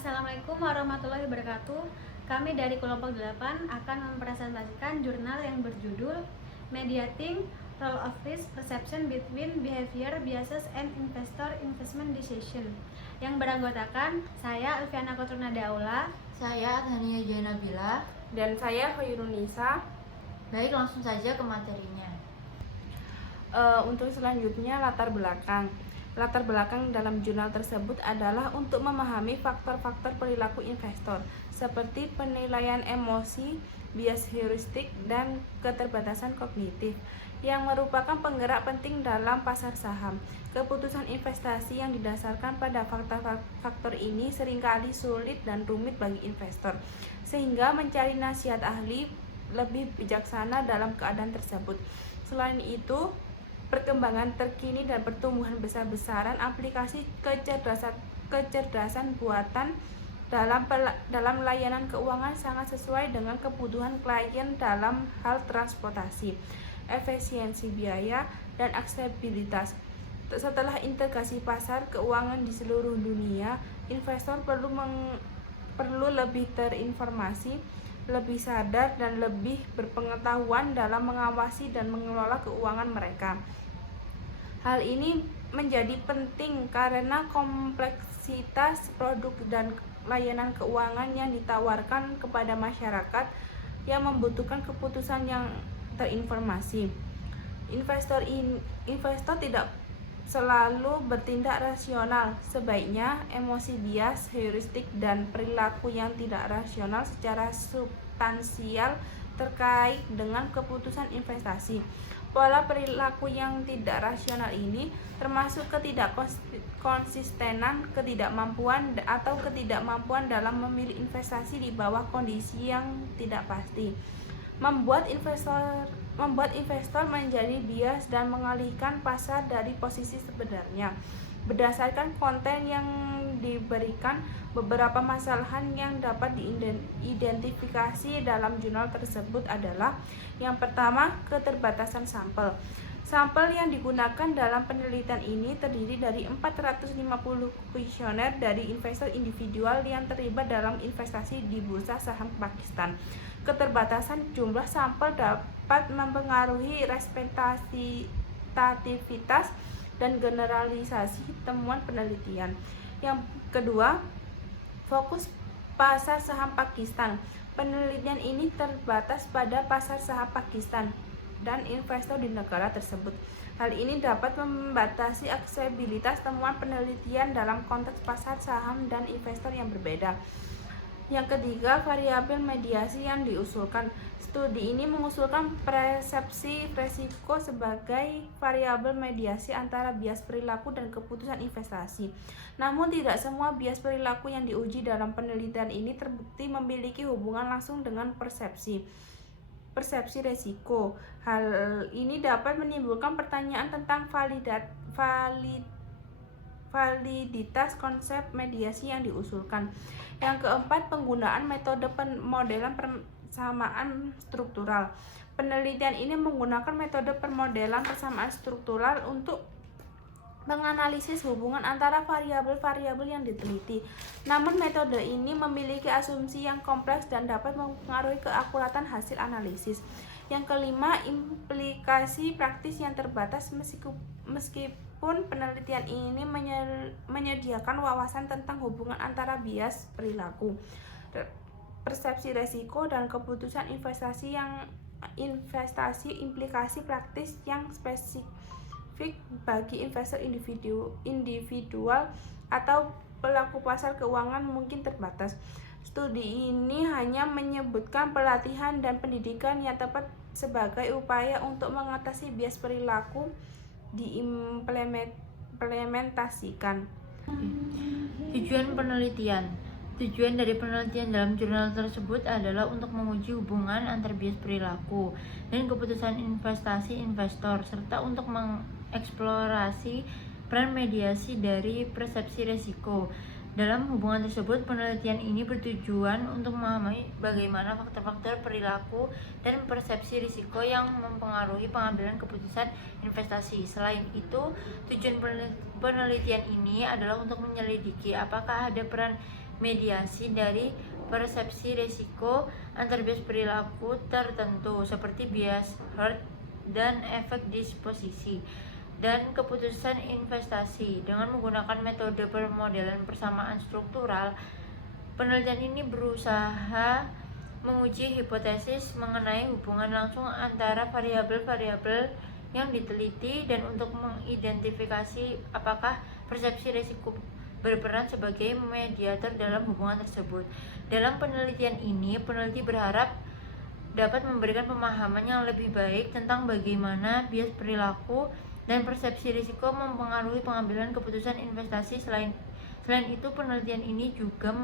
Assalamualaikum warahmatullahi wabarakatuh. Kami dari kelompok 8 akan mempresentasikan jurnal yang berjudul Mediating Role of Risk Perception Between Behavior Biases and Investor Investment Decision, yang beranggotakan saya Alfiana Kotruna Daula, saya Tania Jainabila, dan saya Hoirunisa. Baik, langsung saja ke materinya. Untuk selanjutnya latar belakang. Latar belakang dalam jurnal tersebut adalah untuk memahami faktor-faktor perilaku investor seperti penilaian emosi, bias heuristik, dan keterbatasan kognitif yang merupakan penggerak penting dalam pasar saham. Keputusan investasi yang didasarkan pada faktor-faktor ini seringkali sulit dan rumit bagi investor, sehingga mencari nasihat ahli lebih bijaksana dalam keadaan tersebut. Selain itu, perkembangan terkini dan pertumbuhan besar-besaran aplikasi kecerdasan buatan dalam layanan keuangan sangat sesuai dengan kebutuhan klien dalam hal transportasi, efisiensi biaya, dan aksesibilitas. Setelah integrasi pasar keuangan di seluruh dunia, investor perlu lebih terinformasi, lebih sadar, dan lebih berpengetahuan dalam mengawasi dan mengelola keuangan mereka. Hal ini menjadi penting karena kompleksitas produk dan layanan keuangan yang ditawarkan kepada masyarakat yang membutuhkan keputusan yang terinformasi. Investor tidak selalu bertindak rasional. Sebaiknya emosi, bias heuristik, dan perilaku yang tidak rasional secara substansial terkait dengan keputusan investasi. Pola perilaku yang tidak rasional ini termasuk ketidakkonsistenan, ketidakmampuan dalam memilih investasi di bawah kondisi yang tidak pasti, membuat investor menjadi bias dan mengalihkan pasar dari posisi sebenarnya. Berdasarkan konten yang diberikan, beberapa masalahan yang dapat diidentifikasi dalam jurnal tersebut adalah: yang pertama, keterbatasan sampel. Sampel yang digunakan dalam penelitian ini terdiri dari 450 kuesioner dari investor individual yang terlibat dalam investasi di bursa saham Pakistan. Keterbatasan jumlah sampel dapat mempengaruhi representativitas dan generalisasi temuan penelitian. Yang kedua, fokus pasar saham Pakistan. Penelitian ini terbatas pada pasar saham Pakistan dan investor di negara tersebut. Hal ini dapat membatasi aksesibilitas temuan penelitian dalam konteks pasar saham dan investor yang berbeda. Yang ketiga, variabel mediasi yang diusulkan. Studi ini mengusulkan persepsi risiko sebagai variabel mediasi antara bias perilaku dan keputusan investasi. Namun tidak semua bias perilaku yang diuji dalam penelitian ini terbukti memiliki hubungan langsung dengan persepsi risiko. Hal ini dapat menimbulkan pertanyaan tentang validitas konsep mediasi yang diusulkan. Yang keempat, penggunaan metode pemodelan persamaan struktural. Penelitian ini menggunakan metode permodelan persamaan struktural untuk menganalisis hubungan antara variabel-variabel yang diteliti. Namun metode ini memiliki asumsi yang kompleks dan dapat mempengaruhi keakuratan hasil analisis. Yang kelima, implikasi praktis yang terbatas. Meskipun penelitian ini menyediakan wawasan tentang hubungan antara bias perilaku, persepsi risiko, dan keputusan investasi, implikasi praktis yang spesifik bagi investor individual atau pelaku pasar keuangan mungkin terbatas. Studi ini hanya menyebutkan pelatihan dan pendidikan yang tepat sebagai upaya untuk mengatasi bias perilaku diimplementasikan. Tujuan penelitian. Tujuan dari penelitian dalam jurnal tersebut adalah untuk menguji hubungan antar bias perilaku dan keputusan investasi investor, serta untuk mengeksplorasi peran mediasi dari persepsi risiko. Dalam hubungan tersebut, penelitian ini bertujuan untuk memahami bagaimana faktor-faktor perilaku dan persepsi risiko yang mempengaruhi pengambilan keputusan investasi. Selain itu, tujuan penelitian ini adalah untuk menyelidiki apakah ada peran mediasi dari persepsi risiko antar bias perilaku tertentu seperti bias herd dan efek disposisi dan keputusan investasi. Dengan menggunakan metode pemodelan persamaan struktural, penelitian ini berusaha menguji hipotesis mengenai hubungan langsung antara variabel-variabel yang diteliti dan untuk mengidentifikasi apakah persepsi risiko berperan sebagai mediator dalam hubungan tersebut. Dalam penelitian ini, peneliti berharap dapat memberikan pemahaman yang lebih baik tentang bagaimana bias perilaku dan persepsi risiko mempengaruhi pengambilan keputusan investasi. Selain itu, penelitian ini juga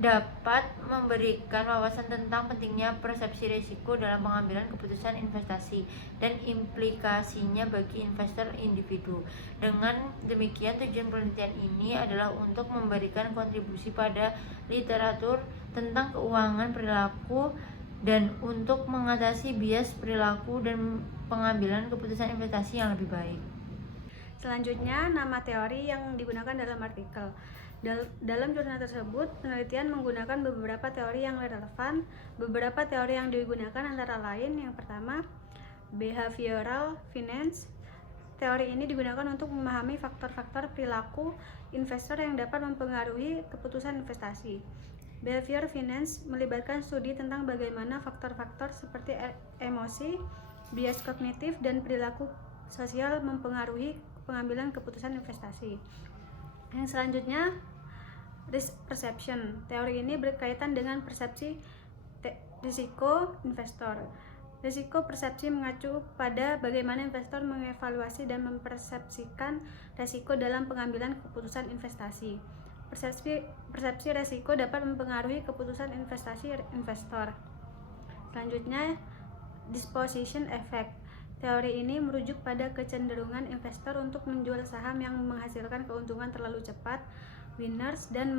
dapat memberikan wawasan tentang pentingnya persepsi risiko dalam pengambilan keputusan investasi dan implikasinya bagi investor individu. Dengan demikian, tujuan penelitian ini adalah untuk memberikan kontribusi pada literatur tentang keuangan perilaku dan untuk mengatasi bias perilaku dan pengambilan keputusan investasi yang lebih baik. Selanjutnya, nama teori yang digunakan dalam artikel. Dalam jurnal tersebut, penelitian menggunakan beberapa teori yang relevan. Beberapa teori yang digunakan antara lain, yang pertama, behavioral finance. Teori ini digunakan untuk memahami faktor-faktor perilaku investor yang dapat mempengaruhi keputusan investasi. Behavior finance melibatkan studi tentang bagaimana faktor-faktor seperti emosi, bias kognitif, dan perilaku sosial mempengaruhi pengambilan keputusan investasi. Yang selanjutnya, risk perception. Teori ini berkaitan dengan persepsi risiko investor. Risiko persepsi mengacu pada bagaimana investor mengevaluasi dan mempersepsikan risiko dalam pengambilan keputusan investasi. Persepsi risiko dapat mempengaruhi keputusan investasi investor. Selanjutnya, disposition effect. Teori ini merujuk pada kecenderungan investor untuk menjual saham yang menghasilkan keuntungan terlalu cepat, winners, dan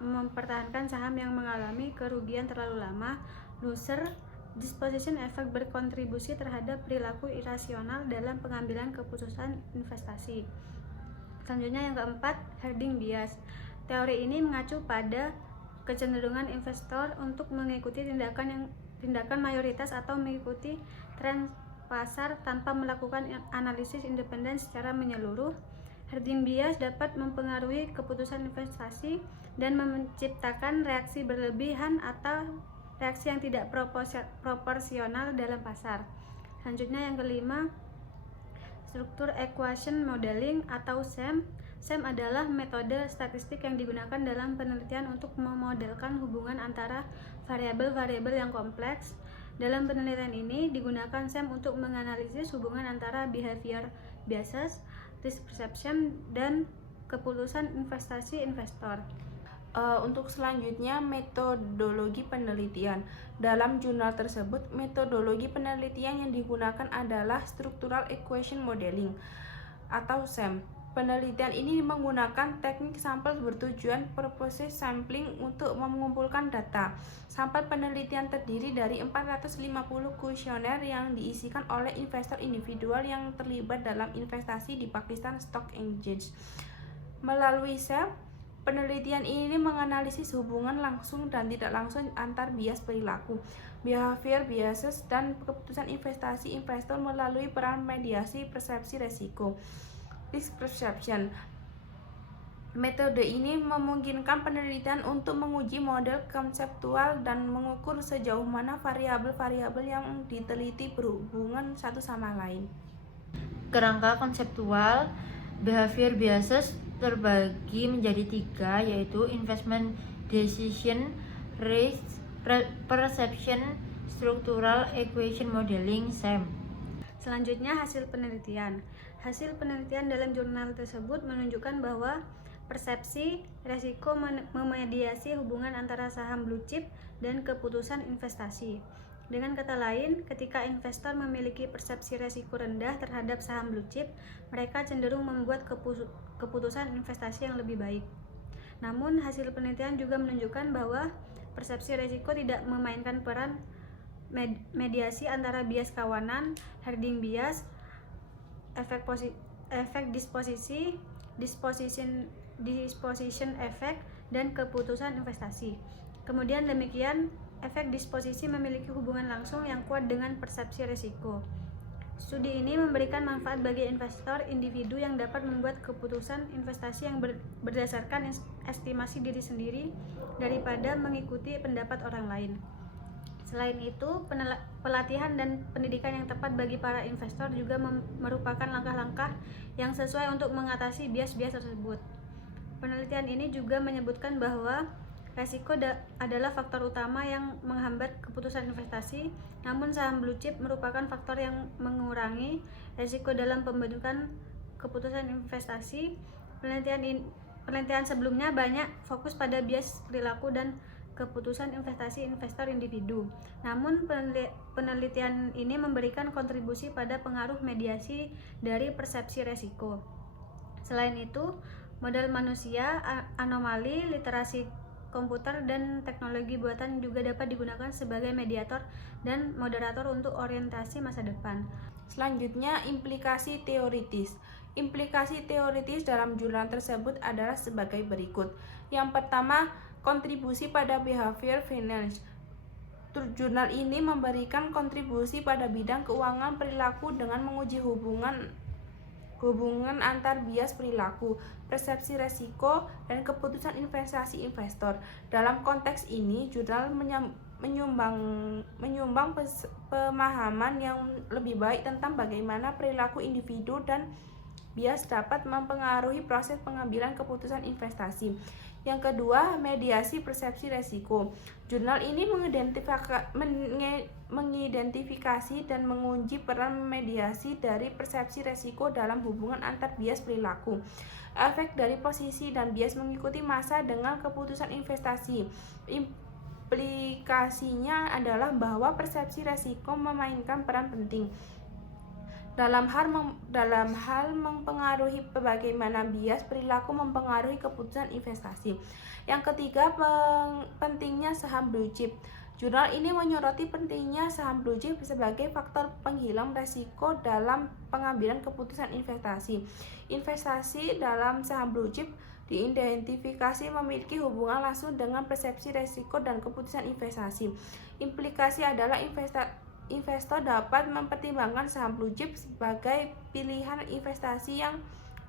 mempertahankan saham yang mengalami kerugian terlalu lama, loser. Disposition effect berkontribusi terhadap perilaku irasional dalam pengambilan keputusan investasi. Selanjutnya, yang keempat, herding bias. Teori ini mengacu pada kecenderungan investor untuk mengikuti tindakan mayoritas atau mengikuti tren pasar tanpa melakukan analisis independen secara menyeluruh. Herding bias dapat mempengaruhi keputusan investasi dan menciptakan reaksi berlebihan atau reaksi yang tidak proporsional dalam pasar. Selanjutnya, yang kelima, struktur equation modeling atau SEM. SEM adalah metode statistik yang digunakan dalam penelitian untuk memodelkan hubungan antara variabel-variabel yang kompleks. Dalam penelitian ini digunakan SEM untuk menganalisis hubungan antara behavior biases, risk perception, dan keputusan investasi investor. Untuk selanjutnya, metodologi penelitian. Dalam jurnal tersebut, metodologi penelitian yang digunakan adalah Structural Equation Modeling atau SEM. Penelitian ini menggunakan teknik sampel bertujuan purpose sampling untuk mengumpulkan data. Sampel penelitian terdiri dari 450 kuesioner yang diisikan oleh investor individual yang terlibat dalam investasi di Pakistan Stock Exchange. Melalui SEM, penelitian ini menganalisis hubungan langsung dan tidak langsung antar bias perilaku, behavior biases, dan keputusan investasi investor melalui peran mediasi persepsi risiko. Risk perception. Metode ini memungkinkan penelitian untuk menguji model konseptual dan mengukur sejauh mana variabel-variabel yang diteliti berhubungan satu sama lain. Kerangka konseptual behavior biases terbagi menjadi 3, yaitu investment decision, risk perception, structural equation modeling, SEM. Selanjutnya, hasil penelitian. Hasil penelitian dalam jurnal tersebut menunjukkan bahwa persepsi risiko memediasi hubungan antara saham blue chip dan keputusan investasi. Dengan kata lain, ketika investor memiliki persepsi risiko rendah terhadap saham blue chip, mereka cenderung membuat keputusan investasi yang lebih baik. Namun, hasil penelitian juga menunjukkan bahwa persepsi risiko tidak memainkan peran mediasi antara bias kawanan, herding bias, efek disposisi, disposition effect, dan keputusan investasi. Kemudian demikian, efek disposisi memiliki hubungan langsung yang kuat dengan persepsi risiko. Studi ini memberikan manfaat bagi investor individu yang dapat membuat keputusan investasi yang berdasarkan estimasi diri sendiri daripada mengikuti pendapat orang lain. Selain itu, pelatihan dan pendidikan yang tepat bagi para investor juga merupakan langkah-langkah yang sesuai untuk mengatasi bias-bias tersebut. Penelitian ini juga menyebutkan bahwa resiko adalah faktor utama yang menghambat keputusan investasi, namun saham blue chip merupakan faktor yang mengurangi resiko dalam pembentukan keputusan investasi. Penelitian sebelumnya banyak fokus pada bias perilaku dan keputusan investasi investor individu. Namun penelitian ini memberikan kontribusi pada pengaruh mediasi dari persepsi resiko. Selain itu, modal manusia, anomali, literasi komputer, dan teknologi buatan juga dapat digunakan sebagai mediator dan moderator untuk orientasi masa depan. Selanjutnya, implikasi teoritis. Implikasi teoritis dalam jurnal tersebut adalah sebagai berikut. Yang pertama, kontribusi pada behavior finance. Jurnal ini memberikan kontribusi pada bidang keuangan perilaku dengan menguji hubungan antar bias perilaku, persepsi resiko, dan keputusan investasi investor. Dalam konteks ini, jurnal menyumbang pemahaman yang lebih baik tentang bagaimana perilaku individu dan bias dapat mempengaruhi proses pengambilan keputusan investasi. Yang kedua, mediasi persepsi resiko. Jurnal ini mengidentifikasi dan menguji peran mediasi dari persepsi resiko dalam hubungan antar bias perilaku. Efek dari posisi dan bias mengikuti masa dengan keputusan investasi. Implikasinya adalah bahwa persepsi resiko memainkan peran penting dalam hal mempengaruhi bagaimana bias perilaku mempengaruhi keputusan investasi. Yang ketiga, pentingnya saham blue chip. Jurnal ini menyoroti pentingnya saham blue chip sebagai faktor penghilang resiko dalam pengambilan keputusan investasi. Investasi dalam saham blue chip diidentifikasi memiliki hubungan langsung dengan persepsi resiko dan keputusan investasi. Implikasi adalah investor dapat mempertimbangkan saham blue chip sebagai pilihan investasi yang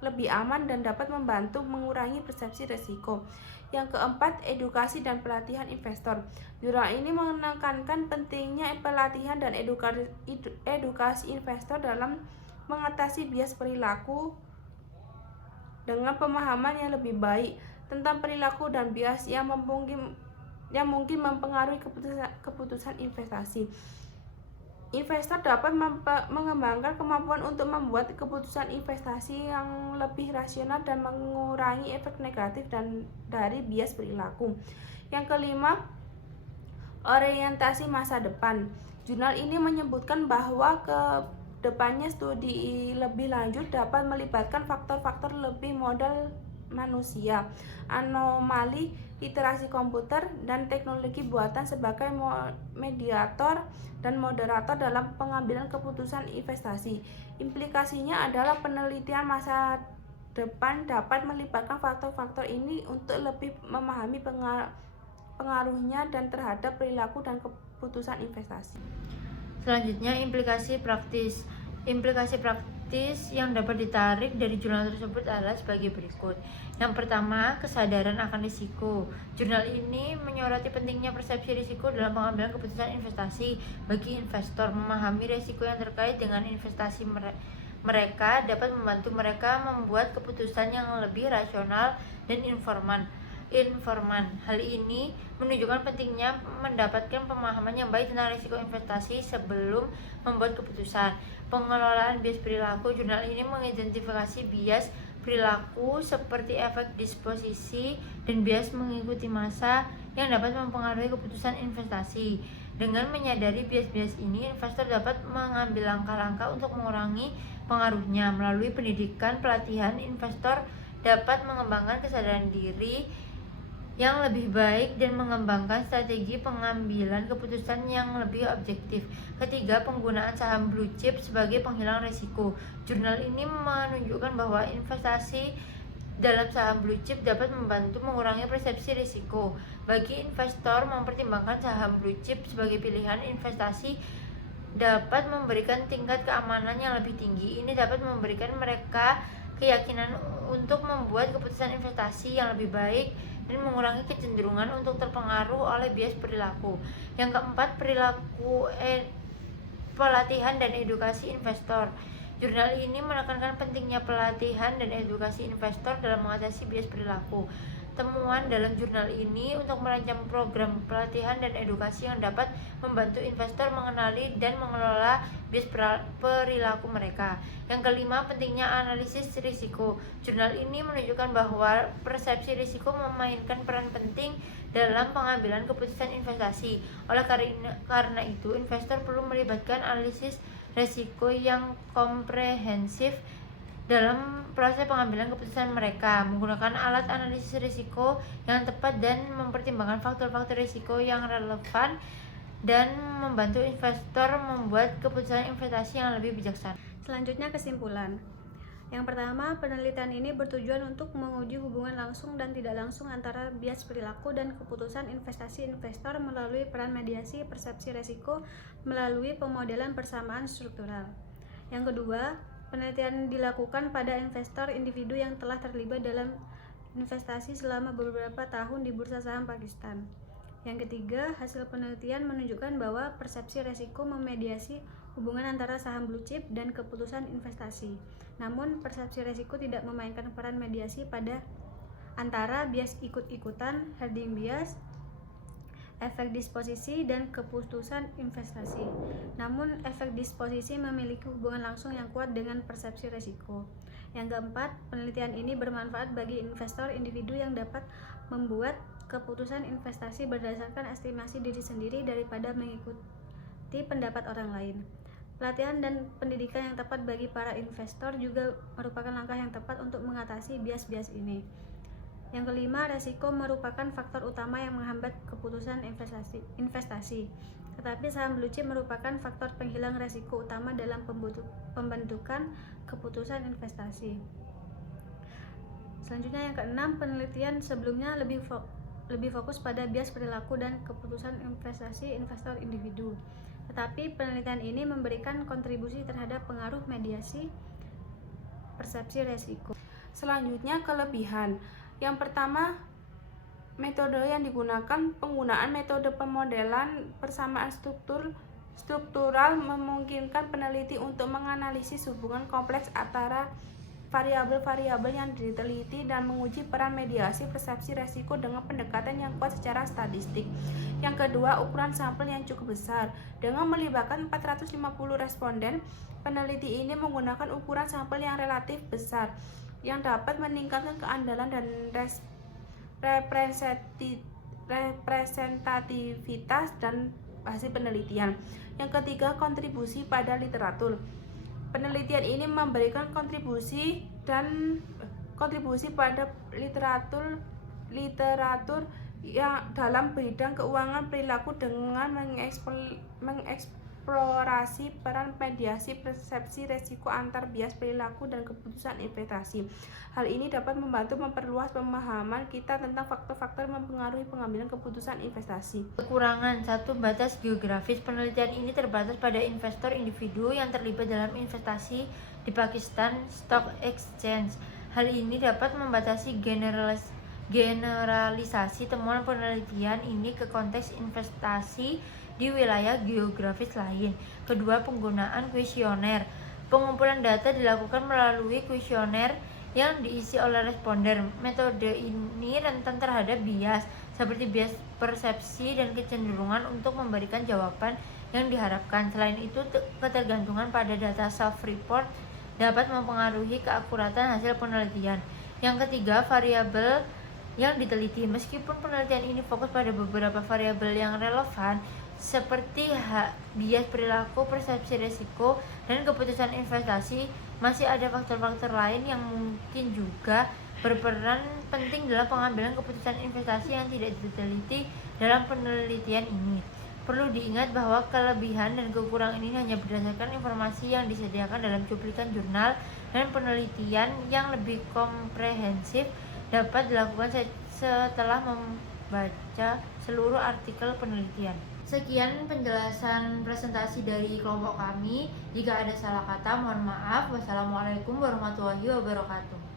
lebih aman dan dapat membantu mengurangi persepsi risiko. Yang keempat, edukasi dan pelatihan investor. Jurnal ini menekankan pentingnya pelatihan dan edukasi investor dalam mengatasi bias perilaku dengan pemahaman yang lebih baik tentang perilaku dan bias yang mungkin mempengaruhi keputusan investasi. Investor dapat mengembangkan kemampuan untuk membuat keputusan investasi yang lebih rasional dan mengurangi efek negatif dari bias perilaku. Yang kelima, orientasi masa depan. Jurnal ini menyebutkan bahwa ke depannya studi lebih lanjut dapat melibatkan faktor-faktor lebih modal manusia, anomali, literasi komputer, dan teknologi buatan sebagai mediator dan moderator dalam pengambilan keputusan investasi. Implikasinya adalah penelitian masa depan dapat melibatkan faktor-faktor ini untuk lebih memahami pengaruhnya dan terhadap perilaku dan keputusan investasi. Selanjutnya, implikasi praktis. Implikasi praktis yang dapat ditarik dari jurnal tersebut adalah sebagai berikut. Yang pertama, kesadaran akan risiko. Jurnal ini menyoroti pentingnya persepsi risiko dalam pengambilan keputusan investasi. Bagi investor, memahami risiko yang terkait dengan investasi mereka dapat membantu mereka membuat keputusan yang lebih rasional dan informan. Hal ini menunjukkan pentingnya mendapatkan pemahaman yang baik tentang risiko investasi sebelum membuat keputusan. Pengelolaan bias perilaku. Jurnal ini mengidentifikasi bias perilaku seperti efek disposisi dan bias mengikuti masa yang dapat mempengaruhi keputusan investasi. Dengan menyadari bias-bias ini, investor dapat mengambil langkah-langkah untuk mengurangi pengaruhnya. Melalui pendidikan pelatihan, investor dapat mengembangkan kesadaran diri yang lebih baik dan mengembangkan strategi pengambilan keputusan yang lebih objektif. Ketiga, penggunaan saham blue chip sebagai penghilang risiko. Jurnal ini menunjukkan bahwa investasi dalam saham blue chip dapat membantu mengurangi persepsi risiko. Bagi investor, mempertimbangkan saham blue chip sebagai pilihan investasi dapat memberikan tingkat keamanan yang lebih tinggi. Ini dapat memberikan mereka keyakinan untuk membuat keputusan investasi yang lebih baik dan mengurangi kecenderungan untuk terpengaruh oleh bias perilaku. Yang keempat, pelatihan dan edukasi investor. Jurnal ini menekankan pentingnya pelatihan dan edukasi investor dalam mengatasi bias perilaku. Temuan dalam jurnal ini untuk merancang program pelatihan dan edukasi yang dapat membantu investor mengenali dan mengelola bias perilaku mereka. Yang kelima, pentingnya analisis risiko. Jurnal ini menunjukkan bahwa persepsi risiko memainkan peran penting dalam pengambilan keputusan investasi. Oleh karena itu, investor perlu melibatkan analisis risiko yang komprehensif dalam proses pengambilan keputusan mereka, menggunakan alat analisis risiko yang tepat dan mempertimbangkan faktor-faktor risiko yang relevan dan membantu investor membuat keputusan investasi yang lebih bijaksana. Selanjutnya, kesimpulan. Yang pertama, penelitian ini bertujuan untuk menguji hubungan langsung dan tidak langsung antara bias perilaku dan keputusan investasi investor melalui peran mediasi persepsi risiko melalui pemodelan persamaan struktural. Yang kedua, penelitian dilakukan pada investor individu yang telah terlibat dalam investasi selama beberapa tahun di bursa saham Pakistan. Yang ketiga, hasil penelitian menunjukkan bahwa persepsi risiko memediasi hubungan antara saham blue chip dan keputusan investasi. Namun, persepsi risiko tidak memainkan peran mediasi pada antara bias ikut-ikutan, herding bias, efek disposisi, dan keputusan investasi. Namun, efek disposisi memiliki hubungan langsung yang kuat dengan persepsi risiko. Yang keempat, penelitian ini bermanfaat bagi investor individu yang dapat membuat keputusan investasi berdasarkan estimasi diri sendiri daripada mengikuti pendapat orang lain. Pelatihan dan pendidikan yang tepat bagi para investor juga merupakan langkah yang tepat untuk mengatasi bias-bias ini. Yang kelima, resiko merupakan faktor utama yang menghambat keputusan investasi. Tetapi saham blue chip merupakan faktor penghilang resiko utama dalam pembentukan keputusan investasi. Selanjutnya, yang keenam, penelitian sebelumnya lebih fokus pada bias perilaku dan keputusan investasi investor individu. Tetapi penelitian ini memberikan kontribusi terhadap pengaruh mediasi persepsi risiko. Selanjutnya, kelebihan. Yang pertama, metode yang digunakan. Penggunaan metode pemodelan persamaan struktural memungkinkan peneliti untuk menganalisis hubungan kompleks antara variabel-variabel yang diteliti dan menguji peran mediasi persepsi risiko dengan pendekatan yang kuat secara statistik. Yang kedua, ukuran sampel yang cukup besar. Dengan melibatkan 450 responden, peneliti ini menggunakan ukuran sampel yang relatif besar yang dapat meningkatkan keandalan dan representativitas dan hasil penelitian. Yang ketiga, kontribusi pada literatur. Penelitian ini memberikan kontribusi pada literatur yang dalam bidang keuangan perilaku dengan mengeksplorasi peran mediasi persepsi risiko antar bias perilaku dan keputusan investasi. Hal ini dapat membantu memperluas pemahaman kita tentang faktor-faktor mempengaruhi pengambilan keputusan investasi. Kekurangan. 1. Batas geografis. Penelitian ini terbatas pada investor individu yang terlibat dalam investasi di Pakistan Stock Exchange. Hal ini dapat membatasi generalisasi temuan penelitian ini ke konteks investasi di wilayah geografis lain. Kedua, penggunaan kuesioner. Pengumpulan data dilakukan melalui kuesioner yang diisi oleh responden. Metode ini rentan terhadap bias, seperti bias persepsi dan kecenderungan untuk memberikan jawaban yang diharapkan. Selain itu, ketergantungan pada data self-report dapat mempengaruhi keakuratan hasil penelitian. Yang ketiga, variabel yang diteliti. Meskipun penelitian ini fokus pada beberapa variabel yang relevan, seperti bias perilaku, persepsi risiko, dan keputusan investasi, masih ada faktor-faktor lain yang mungkin juga berperan penting dalam pengambilan keputusan investasi yang tidak diteliti dalam penelitian ini. Perlu diingat bahwa kelebihan dan kekurangan ini hanya berdasarkan informasi yang disediakan dalam cuplikan jurnal, dan penelitian yang lebih komprehensif dapat dilakukan setelah membaca seluruh artikel penelitian. Sekian penjelasan presentasi dari kelompok kami. Jika ada salah kata, mohon maaf. Wassalamualaikum warahmatullahi wabarakatuh.